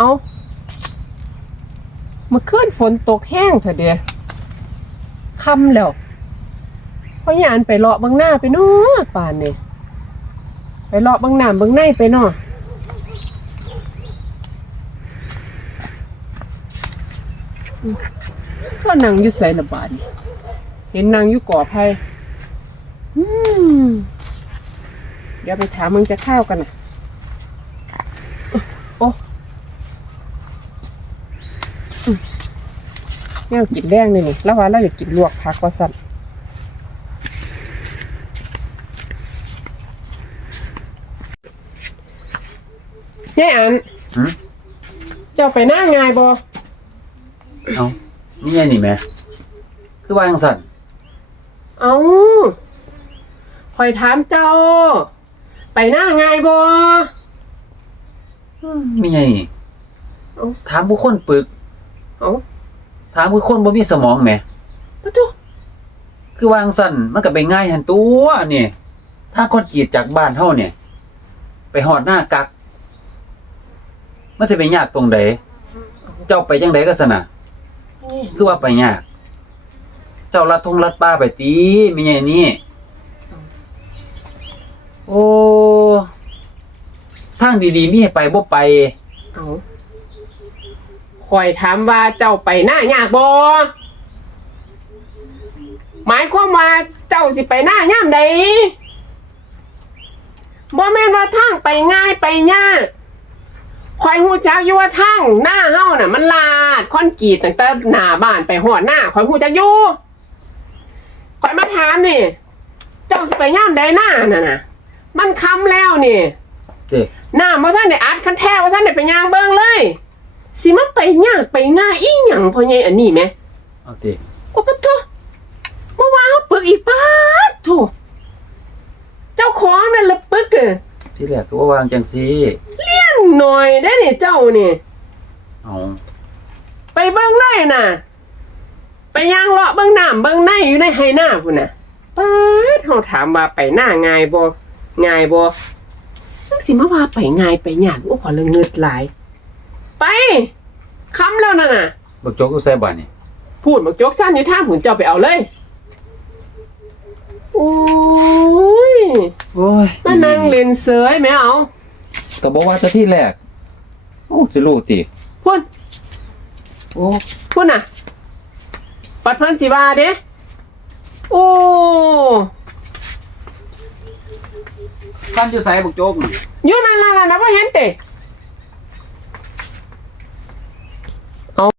เอาเมื่อคืนฝนตกแห้งเถอะเดียคำแล้วพอยานไปเลาะบางหน้าไปเนาะป่านนี่ไปเลาะบางหน้าบางในไปเนาะอืมก็นั่งอยู่ใส่ละบาดนี่เห็นนางอยู่ก่อไผ่อืมเดี๋ยวไปถามมึงจะข้าวกันนะโอ้อืม แนวกินแรงเลยนี่แล้วว่าเราอยากกินลวกผักว่าสั่นยายอันหืมเจ้าไปหน้างายบอเอานี่ไงนี่แหม่คือว่าจังสั่นเอาคอยถามเจ้า ไปหน้างายบอมีไงนี่เอ้าถามผู้คนปึกเอา ถามผู้คนบ่มีสมองแหมปะทุคือว่าจังสั่นมันก็ไปง่ายหันตัวนี่ถ้าคนกรีดจากบ้านเฮาเนี่ย ไปหอดหน้ากัก มันจะไปยากตรงใดเจ้าไปจังไดก็สนะคือว่าไปยาก เจ้าลัดทงลัดป้าไปตีมีไงนี่โอ้ทางดีๆมีให้ไปบ่ไป เอาคอยถามว่าเจ้าไปหน้ายากบอหมายความว่าเจ้าสิไปหน้าย่ามใดบ่แม่นว่าทางไปง่ายไปยากคอยหูจักอยู่ว่าทางหน้าเฮาน่ะ มันลาดคอนกรีตตั้งแต่หน้าบ้านไปหอดหน้าคอยหูจักอยู่คอยมาถามนี่ เจ้าสิไปย่ามใดหน้าน่ะนะมันคำแล้วนี่เด้หน้ามาท่านได้อัดคันแท้ว่าท่านได้ไปย่างเบิ่งเลย สิมันไปยากไปง่ายอีหยังพ่อใหญ่อันนี้แหมเอาติโอ้ปะโทเมื่อวานเขาปึกอีกป้าดโถเจ้าของนั่นละปึกเออที่แรกก็ว่าวางจังซี่หน่อยได้นี่เจ้านี่ เอาไปเบิ่งเลยน่ะ ไปย่างเลาะเบิ่งน้ำเบิ่งในอยู่ในไฮหน้าพุ่นน่ะป้าดเขาถามว่าไปหน้าง่ายบ่ง่ายบ่จังสิมาว่าไปง่ายไปยากโอ้ขอละเงิดหลาย ไปคำแล้วน่ะน่ะ บักโจกอยู่ใส่บ้านนี่พูดบอกจกสั้นอยู่ทางหุ่นเจ้าไปเอาเลยโอ้ยโอ้ยมานั่งเล่นเสยไหมเอาก็บอกว่าจะที่แรกโอ้สิรู้ติพูดโอ้พูดน่ะ ปัดเพิ่นสิบาเด้โอ้ท่านอยู่ใส่บักโจกนี่อยู่นั่นล่ะนะว่าเห็นเตะ Oh.